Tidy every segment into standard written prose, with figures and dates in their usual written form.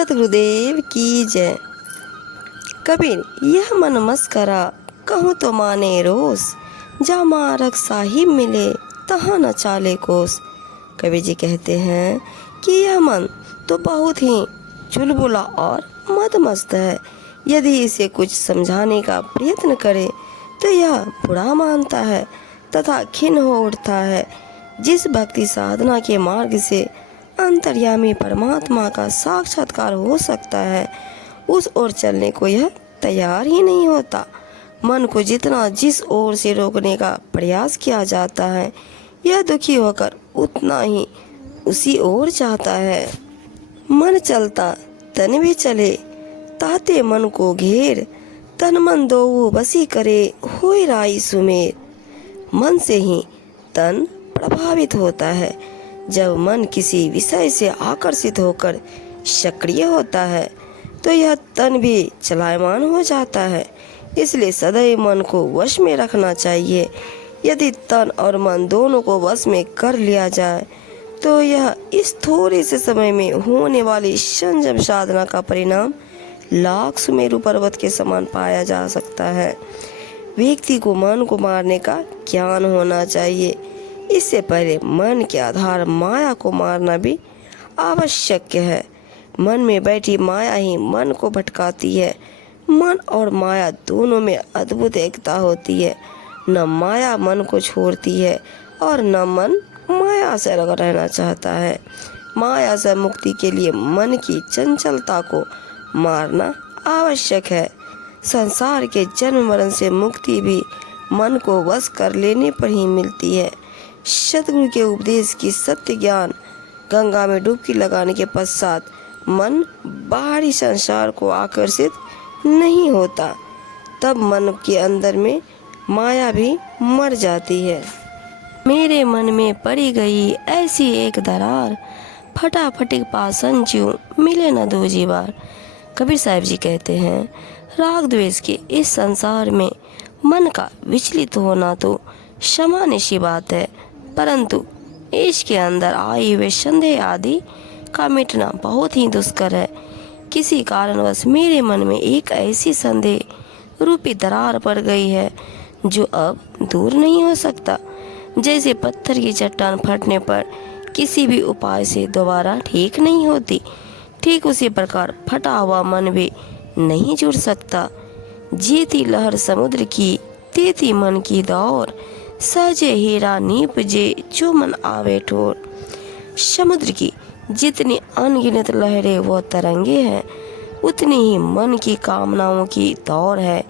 सतगुरुदेव की जय। कबीर यह मन मस्करा कहूँ तो माने रोस, जा मारक साहिब मिले तहाँ न चाले कोस। कबीर जी कहते हैं कि यह मन तो बहुत ही चुलबुला और मदमस्त है। यदि इसे कुछ समझाने का प्रयत्न करे तो यह बुरा मानता है तथा खिन्न हो उठता है। जिस भक्ति साधना के मार्ग से अंतर्यामी परमात्मा का साक्षात्कार हो सकता है, उस ओर चलने को यह तैयार ही नहीं होता। मन को जितना जिस ओर से रोकने का प्रयास किया जाता है, यह दुखी होकर उतना ही उसी ओर चाहता है। मन चलता तन भी चले, ताते मन को घेर, तन मन दोऊ बसी करे, होए राई सुमेर। मन से ही तन प्रभावित होता है। जब मन किसी विषय से आकर्षित होकर सक्रिय होता है तो यह तन भी चलायमान हो जाता है। इसलिए सदैव मन को वश में रखना चाहिए। यदि तन और मन दोनों को वश में कर लिया जाए तो यह इस थोड़े से समय में होने वाली संयम साधना का परिणाम लाख सुमेरु पर्वत के समान पाया जा सकता है। व्यक्ति को मन को मारने का ज्ञान होना चाहिए। इससे पहले मन के आधार माया को मारना भी आवश्यक है। मन में बैठी माया ही मन को भटकाती है। मन और माया दोनों में अद्भुत एकता होती है। न माया मन को छोड़ती है और न मन माया से अलग रहना चाहता है। माया से मुक्ति के लिए मन की चंचलता को मारना आवश्यक है। संसार के जन्म मरण से मुक्ति भी मन को वश कर लेने पर ही मिलती है। सतगुरु के उपदेश की सत्य ज्ञान गंगा में डुबकी लगाने के पश्चात मन बाहरी संसार को आकर्षित नहीं होता। तब मन के अंदर में माया भी मर जाती है। मेरे मन में पड़ी गई ऐसी एक दरार, फटाफटिक पासन ज्यों मिले न दूजी बार। कबीर साहब जी कहते हैं, राग द्वेष के इस संसार में मन का विचलित होना तो सामान्य सी बात है, परंतु इसके अंदर आए हुए संदेह आदि का मिटना बहुत ही दुष्कर है। किसी कारणवश मेरे मन में एक ऐसी संदेह रूपी दरार पड़ गई है जो अब दूर नहीं हो सकता। जैसे पत्थर की चट्टान फटने पर किसी भी उपाय से दोबारा ठीक नहीं होती, ठीक उसी प्रकार फटा हुआ मन भी नहीं जुड़ सकता। जीती लहर समुद्र की, देती मन की दौर, सजे हीरा नीपजे जो मन आवे ठोर। समुद्र की जितनी अनगिनत लहरें व तरंगे हैं, उतनी ही मन की कामनाओं की दौर है।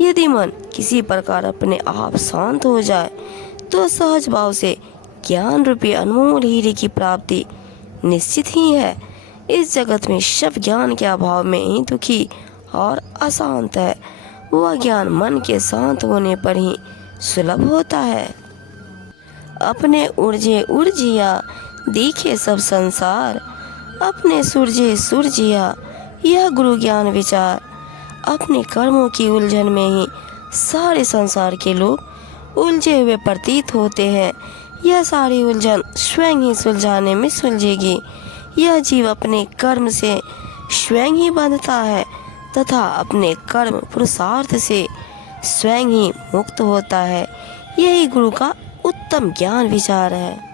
यदि मन किसी प्रकार अपने आप शांत हो जाए तो सहज भाव से ज्ञान रूपी अनमोल हीरे की प्राप्ति निश्चित ही है। इस जगत में सब ज्ञान के अभाव में ही दुखी और अशांत है। वह ज्ञान मन के शांत होने पर ही सुलभ होता है। अपने उर्जे उर्जिया दिखे सब संसार, अपने सूरजे सूरजिया यह गुरु ज्ञान विचार। अपने कर्मों की उलझन में ही सारे संसार के लोग उलझे हुए प्रतीत होते हैं। यह सारी उलझन स्वयं ही सुलझाने में सुलझेगी। यह जीव अपने कर्म से स्वयं ही बंधता है तथा अपने कर्म पुरुषार्थ से स्वयं ही मुक्त होता है। यही गुरु का उत्तम ज्ञान विचार है।